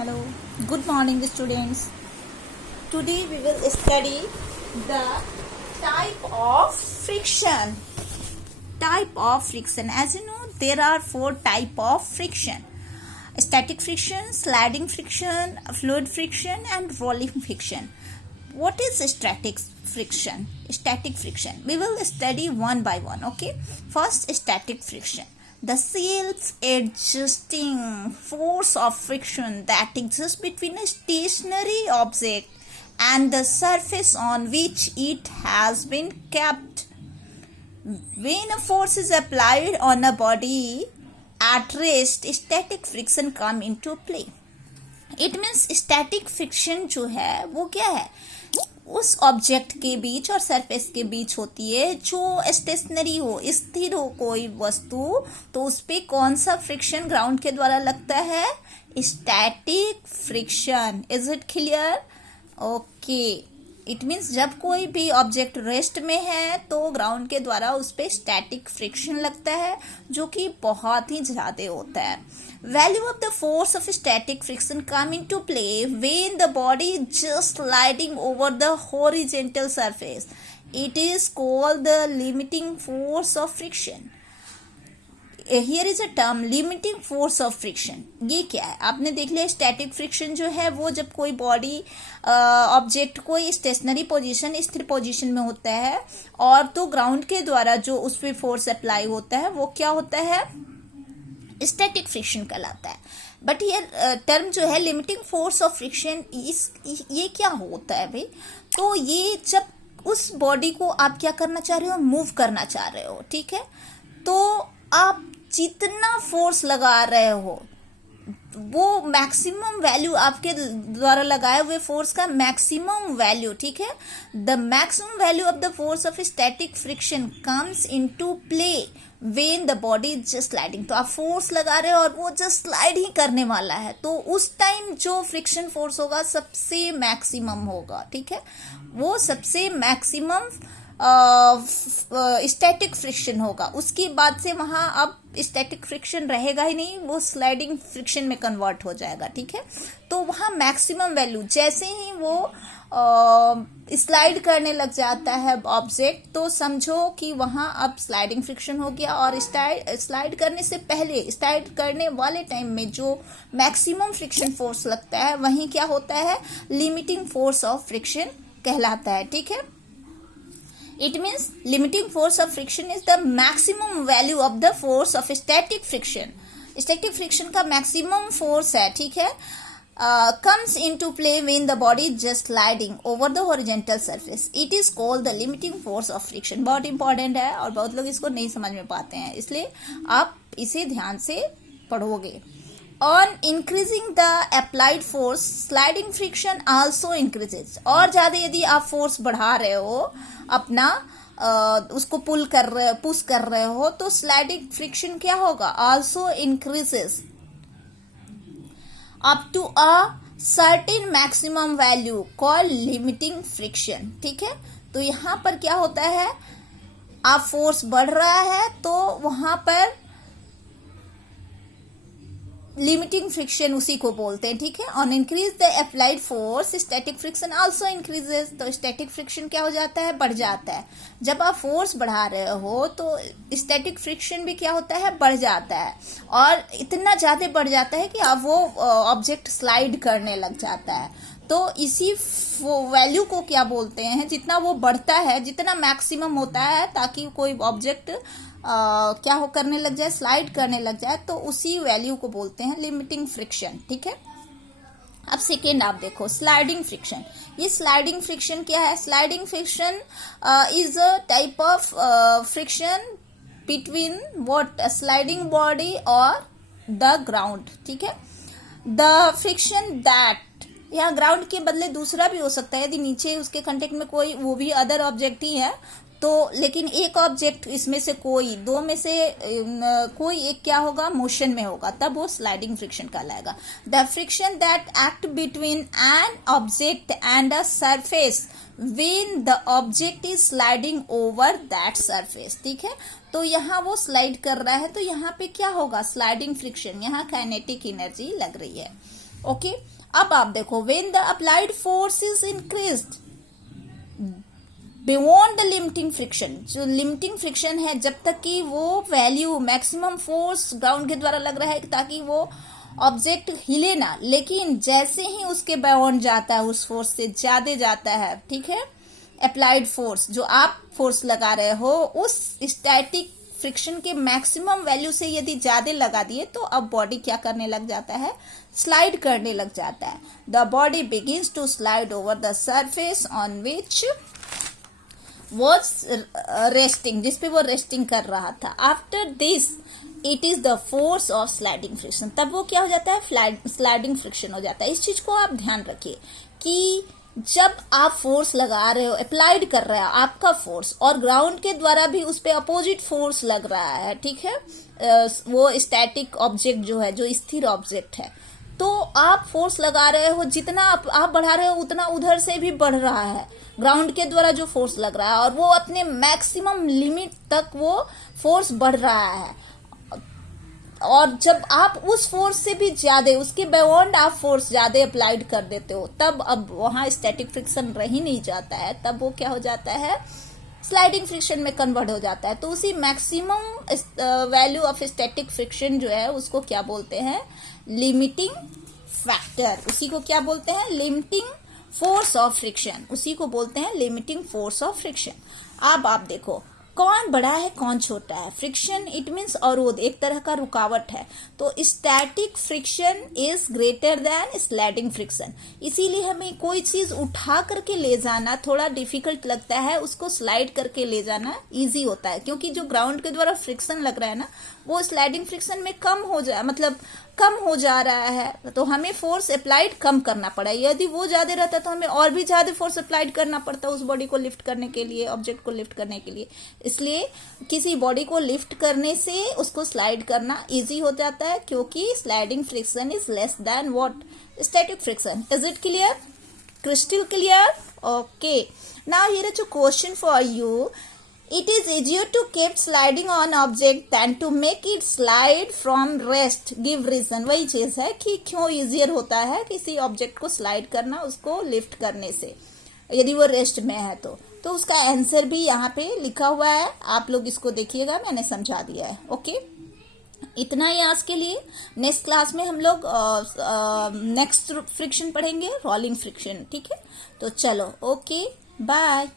Hello, good morning students. Today we will study the type of friction. Type of friction. As you know, there are 4 type of friction. Static friction, sliding friction, fluid friction and rolling friction. What is static friction? Static friction. We will study one by one, okay? First, static friction. The self-adjusting force of friction that exists between a stationary object and the surface on which it has been kept. When a force is applied on a body at rest, static friction come into play. It means static friction जो है वो क्या है, उस object के बीच और surface के बीच होती है जो स्टेशनरी हो, स्थिर हो कोई वस्तु, तो उस पे कौन सा फ्रिक्शन ग्राउंड के द्वारा लगता है? Static friction. Is it clear? Okay. It means जब कोई भी ऑब्जेक्ट रेस्ट में है तो ग्राउंड के द्वारा उस पे स्टैटिक फ्रिक्शन लगता है जो कि बहुत ही ज्यादा होता है. Value of the force of static friction come into play when the body is just sliding over the horizontal surface. It is called the limiting force of friction. Here is a term limiting force of friction. ये क्या है? आपने देख लिया static friction जो है वो जब कोई बॉडी ऑब्जेक्ट कोई स्टेशनरी पोजीशन स्थिर पोजीशन में होता है और तो ग्राउंड के द्वारा जो उस पर फोर्स अप्लाई होता है वो क्या होता है? स्टैटिक फ्रिक्शन कहलाता है. बट ये टर्म जो है लिमिटिंग फोर्स ऑफ फ्रिक्शन, ये क्या होता है भाई? तो ये जब उस बॉडी को आप क्या करना चाह रहे हो? मूव करना चाह रहे हो, ठीक है? तो आप जितना फोर्स लगा रहे हो वो मैक्सिमम वैल्यू आपके द्वारा लगाए हुए फोर्स का मैक्सिमम वैल्यू, ठीक है? The maximum value of the force of static friction comes into play when the body is just sliding. तो आप फोर्स लगा रहे हो और वो जस्ट स्लाइड ही करने वाला है, तो उस टाइम जो फ्रिक्शन फोर्स होगा सबसे मैक्सिमम होगा, ठीक है? वो सबसे मैक्सिमम स्टैटिक फ्रिक्शन होगा. उसके बाद से वहां अब स्टैटिक फ्रिक्शन रहेगा ही नहीं, वो स्लाइडिंग फ्रिक्शन में कन्वर्ट हो जाएगा, ठीक है? तो वहां मैक्सिमम वैल्यू जैसे ही वो स्लाइड करने लग जाता है ऑब्जेक्ट, तो समझो कि वहां अब स्लाइडिंग फ्रिक्शन हो गया. और स्लाइड करने से पहले स्लाइड करने वाले टाइम में जो मैक्सिमम फ्रिक्शन फोर्स लगता है वहीं क्या होता है? लिमिटिंग फोर्स ऑफ फ्रिक्शन कहलाता है, ठीक है? It means limiting force of friction is the maximum value of the force of static friction. Static friction का maximum force है, ठीक है? Comes into play when the body is just sliding over the horizontal surface. It is called the limiting force of friction. बहुत important है और बहुत लोग इसको नहीं समझ में पाते हैं, इसलिए आप इसे ध्यान से पढ़ोगे. On increasing the applied force, sliding friction also increases. और ज्यादा यदि आप फोर्स बढ़ा रहे हो अपना उसको पुश कर रहे हो तो स्लाइडिंग फ्रिक्शन क्या होगा? also increases up to a certain maximum value called limiting friction, ठीक है? तो यहाँ पर क्या होता है? आप फोर्स बढ़ रहा है तो वहां पर लिमिटिंग फ्रिक्शन उसी को बोलते हैं, ठीक है? On increase the applied force static friction also increases. तो स्टैटिक फ्रिक्शन क्या हो जाता है? बढ़ जाता है. जब आप फोर्स बढ़ा रहे हो तो स्टैटिक फ्रिक्शन भी क्या होता है? बढ़ जाता है. और इतना ज्यादा बढ़ जाता है कि अब वो ऑब्जेक्ट स्लाइड करने लग जाता है. तो इसी वैल्यू को क्या बोलते हैं? जितना वो बढ़ता है, जितना मैक्सिमम होता है ताकि कोई ऑब्जेक्ट क्या हो करने लग जाए? स्लाइड करने लग जाए, तो उसी वैल्यू को बोलते हैं लिमिटिंग फ्रिक्शन, ठीक है? अब सेकेंड आप देखो स्लाइडिंग फ्रिक्शन. ये स्लाइडिंग फ्रिक्शन क्या है? Sliding friction is a type of friction between what? Sliding body और द ग्राउंड, ठीक है? द फ्रिक्शन दैट, यहाँ ग्राउंड के बदले दूसरा भी हो सकता है यदि नीचे उसके कांटेक्ट में कोई वो भी अदर ऑब्जेक्ट ही है तो, लेकिन एक ऑब्जेक्ट इसमें से कोई दो में से कोई एक क्या होगा? मोशन में होगा, तब वो स्लाइडिंग फ्रिक्शन कहलाएगा. The friction that act between an object and a surface when the object is sliding over that surface, ठीक है? तो यहाँ वो स्लाइड कर रहा है तो यहाँ पे क्या होगा? Sliding friction. यहाँ काइनेटिक एनर्जी लग रही है. ओके, अब आप देखो, when the applied force is increased beyond the limiting friction, जो लिमिटिंग फ्रिक्शन है, जब तक कि वो वैल्यू मैक्सिमम फोर्स ग्राउंड के द्वारा लग रहा है ताकि वो ऑब्जेक्ट हिले ना, लेकिन जैसे ही उसके बियॉन्ड जाता है, उस फोर्स से ज्यादा जाता है, ठीक है, अप्लाइड फोर्स जो आप फोर्स लगा रहे हो उस स्टैटिक फ्रिक्शन के मैक्सिमम वैल्यू से यदि ज्यादा लगा दिए तो अब बॉडी क्या करने लग जाता है, स्लाइड करने लग जाता है। The body begins to slide over the surface on which was resting, जिसपे वो रेस्टिंग कर रहा था। After this it is the force of sliding friction, तब वो क्या हो जाता है, स्लाइडिंग फ्रिक्शन हो जाता है। इस चीज को आप ध्यान रखिए कि जब आप फोर्स लगा रहे हो, अप्लाइड कर रहे हो आपका फोर्स, और ग्राउंड के द्वारा भी उस पे अपोजिट फोर्स लग रहा है, ठीक है, वो स्टैटिक ऑब्जेक्ट जो है, जो स्थिर ऑब्जेक्ट है, तो आप फोर्स लगा रहे हो, जितना आप बढ़ा रहे हो उतना उधर से भी बढ़ रहा है, ग्राउंड के द्वारा जो फोर्स लग रहा है, और वो अपने मैक्सिमम लिमिट तक वो फोर्स बढ़ रहा है। और जब आप उस फोर्स से भी ज्यादा, उसके बियॉन्ड आप फोर्स ज्यादा अप्लाइड कर देते हो, तब अब वहां स्टैटिक फ्रिक्शन रह ही नहीं जाता है, तब वो क्या हो जाता है, स्लाइडिंग फ्रिक्शन में कन्वर्ट हो जाता है। तो उसी maximum value of static friction जो है उसको क्या बोलते हैं, लिमिटिंग फैक्टर, उसी को क्या बोलते हैं, लिमिटिंग फोर्स ऑफ फ्रिक्शन, उसी को बोलते हैं लिमिटिंग फोर्स ऑफ फ्रिक्शन। अब आप देखो कौन बड़ा है कौन छोटा है, फ्रिक्शन इट मीन्स अवरोध, एक तरह का रुकावट है, तो static friction is greater than sliding friction. इसीलिए हमें कोई चीज उठा करके ले जाना थोड़ा डिफिकल्ट लगता है, उसको स्लाइड करके ले जाना इजी होता है, क्योंकि जो ग्राउंड के द्वारा फ्रिक्शन लग रहा है ना, वो स्लाइडिंग फ्रिक्शन में कम हो जा रहा है, तो हमें फोर्स अप्लाइड कम करना पड़ा। यदि वो ज्यादा रहता तो हमें और भी ज्यादा फोर्स अप्लाइड करना पड़ता उस बॉडी को लिफ्ट करने के लिए, ऑब्जेक्ट को लिफ्ट करने के लिए। इसलिए किसी बॉडी को लिफ्ट करने से उसको स्लाइड करना इजी हो जाता है, क्योंकि sliding friction is less than what, static friction. Is it clear, crystal clear? Okay, now here is a question for you. It is easier to keep sliding on object than to make it slide from rest. Give reason. वही चीज है कि क्यों easier होता है किसी object को slide करना, उसको लिफ्ट करने से, यदि वो रेस्ट में है तो उसका आंसर भी यहाँ पे लिखा हुआ है, आप लोग इसको देखिएगा, मैंने समझा दिया है। ओके, इतना ही आज के लिए। नेक्स्ट क्लास में हम लोग नेक्स्ट फ्रिक्शन पढ़ेंगे, रोलिंग फ्रिक्शन, ठीक है। तो चलो, ओके, बाय।